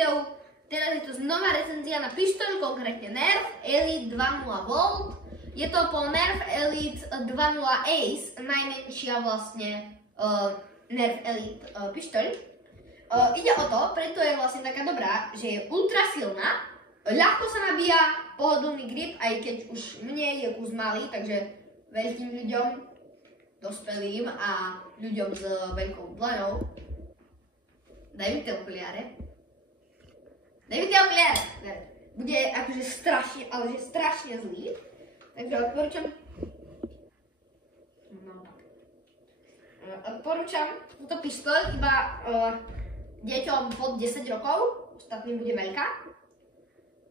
videu. Teraz je to znova recenzia na pištoľ, konkrétne Nerf Elite 2.0 Volt. Je to po Nerf Elite 2.0 Ace, najmenšia vlastne Nerf Elite pištoľ. Ide o to, preto je vlastne taká dobrá, že je ultra silná, ľahko sa nabíja, pohodlný grip, aj keď už mne je kus malý, takže veľkým ľuďom, dospelým a ľuďom s veľkou dlaňou. Daj mi tie okuliare. Bude akože strašne, ale že strašne zlý. Takže odporúčam. Odporúčam túto pištoľ iba deťom pod 10 rokov, ostatným bude veľká.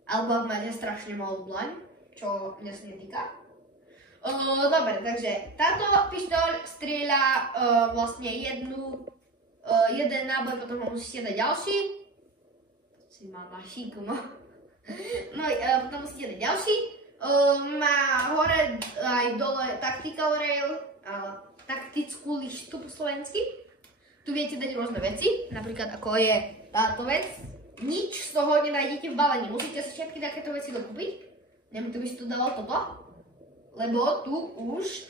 Alebo ak máte strašne malú dlaň, čo mňa sa netýka. Dobre, takže táto pištoľ strieľa vlastne jeden náboj, potom ho musíte dať ďalší. Si má mašíku, no. No, potom musíte dať ďalší. Má hore aj dole tactical rail, taktickú lištu po slovensky. Tu viete dať rôzne veci, napríklad ako je táto vec. Nič z toho nenájdete v balení, musíte si všetky takéto veci dokúpiť. Neviem, to by si tu dával toto, lebo tu už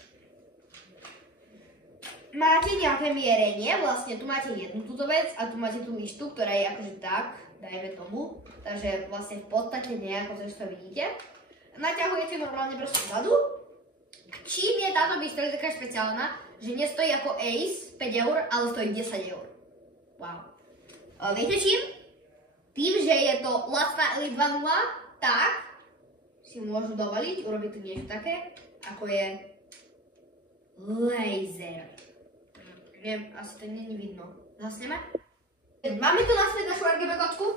máte nejaké mierenie, vlastne tu máte jednu túto vec a tu máte tú lištu, ktorá je akože tak, dajme tomu, takže vlastne v podstate nejako, že to vidíte. Naťahujete normálne proste vzadu. Čím je táto pištoľ taká špeciálna, že nestojí ako Ace 5 eur, ale stojí 10 eur. Wow. Viete čím? Tým, že je to lacná Elite 2.0, tak si môžu dovoliť urobiť tu niečo také, ako je laser. Neviem, asi to nie je vidno. Zasneme? Máme tu naspäť našu RGB kočku.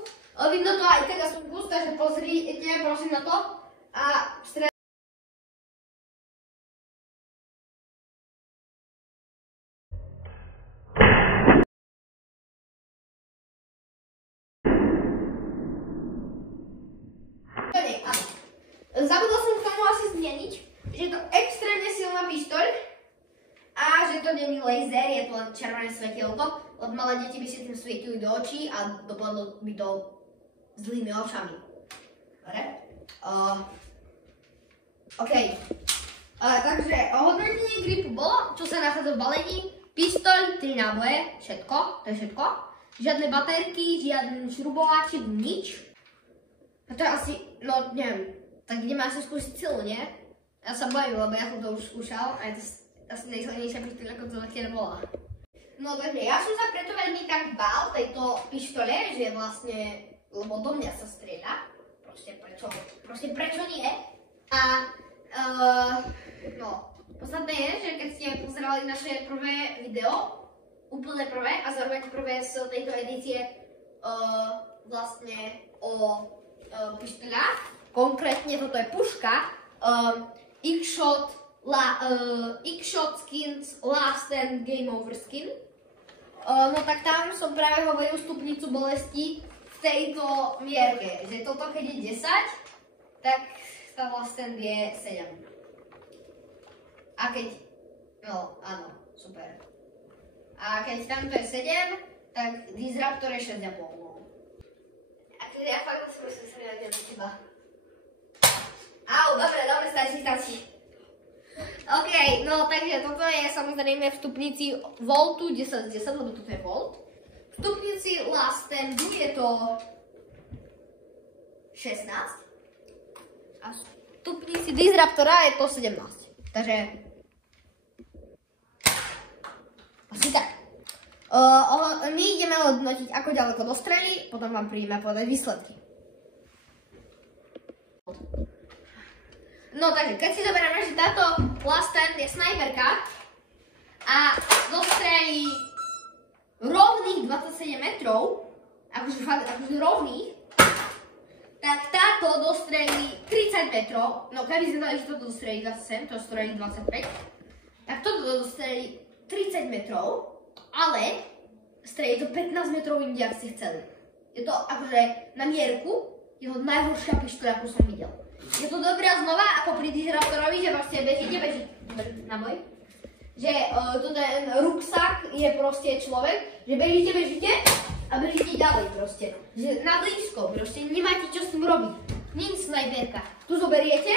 Vidno to aj tak aspoň kus, takže pozrite prosím na to. A zabudol som k tomu asi zmieniť, že je to extrémne silná pištoľ a že to nie je laser, je to len červené svetielko, lebo malé deti by si tým svietili do očí a dopadlo by to zlými očami. Dobre? OK. Takže hodnotenie gripu bolo, čo sa nachádza v balení, pištoľ, 3 náboje, všetko, to je všetko. Žiadne baterky, žiadny šrubovačik, nič. A to je asi, no neviem, tak ideme asi skúsiť silu, nie? Ja sa bojím, lebo ja som to už skúšal a je to asi najsilnejšia pištoľ, ako to zatiaľ bola. No takže ja som sa preto veľmi tak bál tejto pištole, že vlastne, lebo do mňa sa strieľa, proste prečo nie? A no, podstatné je, že keď ste pozerali naše prvé video, úplne prvé a zároveň prvé z tejto edície vlastne o pištoľách, konkrétne toto je puška X-Shot Skins Last Stand Game Over Skin. No tak tam som práve hovoril stupnicu bolesti v tejto mierke, že toto keď je 10, tak tá Last Stand je 7. A keď, no áno, super. A keď tamto je 7, tak Disruptor je 6,5. A keď ja fakt musím sa srieľať do teba. Au, dobre, stačí. OK, no takže toto je samozrejme v stupnici voltu 10 z 10, lebo toto je volt. V stupnici Last Standu je to 16. A v stupnici Disruptora je to 17. Takže asi tak. My ideme hodnotiť, ako ďaleko dostrelí, potom vám prídeme povedať výsledky. No takže, keď si zoberieme, že táto Last Stand je snajperka a dostrelí rovných 27 metrov, akože rovných, tak táto dostrelí 30 metrov, no keby sme dali, že toto dostrelí 27, to dostrelí 25, tak toto dostrelí 30 metrov, ale strelí to 15 metrov inde, ak ste chceli. Je to akože na mierku jeho najhoršia pištoľ, akú som videl. Je to dobrá znova, ako pri Disruptorovi, že proste bežíte, naboj, že ten ruksak je proste človek, že bežíte a bežíte ďalej proste. Že na blízko proste, nemáte čo s tým robiť. Nie je snajperka. Tu zoberiete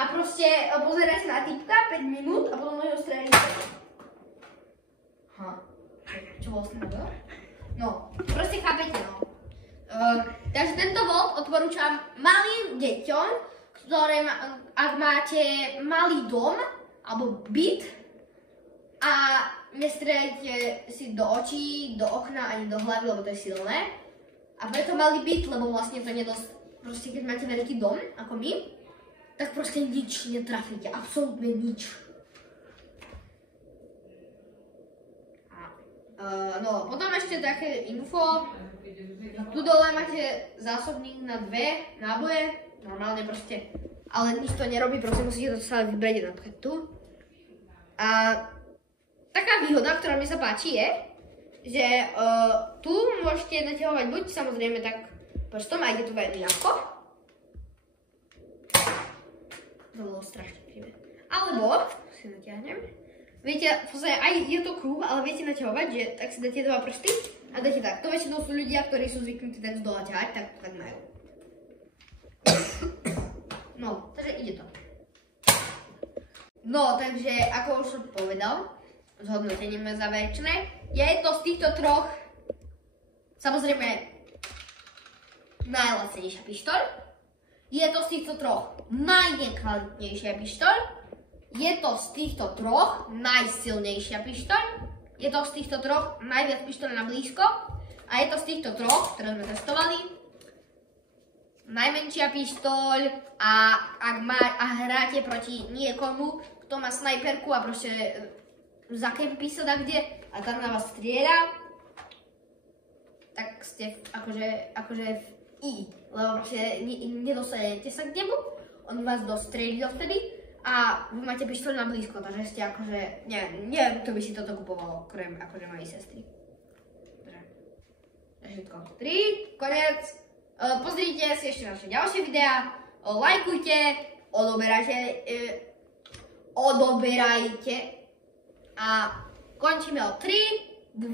a proste pozeráte na typka 5 minút a potom ho strelíte. Čo bolo snadlo? No, proste chápete, no. Takže tento vod odporúčam malým deťom, ktoré ak máte malý dom alebo byt a nestrieľajte si do očí, do okna ani do hlavy, lebo to je silné. A preto malý byt, lebo vlastne to proste keď máte veľký dom, ako my, tak proste nič netrafíte, absolútne nič. No, potom ešte také info. Tu dole máte zásobník na 2 náboje, normálne proste, ale nič to nerobí, proste musíte to stále vybrať napríklad tu. A taká výhoda, ktorá mi sa páči je, že tu môžete naťahovať buď samozrejme tak prstom, a ide to veľmi ľahko. To bolo strašne príjemné. Alebo si natiahnem. Viete, aj je to kruh, ale viete naťahovať, že tak si dáte 2 prsty a dáte tak. To väčšinou sú ľudia, ktorí sú zvyknutí tak z dola ťahať, tak majú. No, takže ide to. No, takže ako už som povedal, zhodnotenie záverečné, je to z týchto troch samozrejme najlacnejšia pištoľ. Je to z týchto troch najnekvalitnejšia pištoľ. Je to z týchto troch najsilnejšia pištoľ. Je to z týchto troch najviac pištoľ na blízko. A je to z týchto troch, ktoré sme testovali, najmenšia pištoľ. A ak hráte proti niekomu, kto má snajperku a proste zakempí sa kde a tam na vás strieľa, tak ste akože v I. Lebo proste nedostanete sa k nemu, on vás dostrelí dovtedy. A vy máte pištoľ na blízko, takže ste akože, neviem, kto by si toto kupovalo, okrem akože mojej sestry. Takže všetko. 3, konec. Pozrite si ešte naše ďalšie videá, lajkujte, odoberajte a končíme o 3, 2,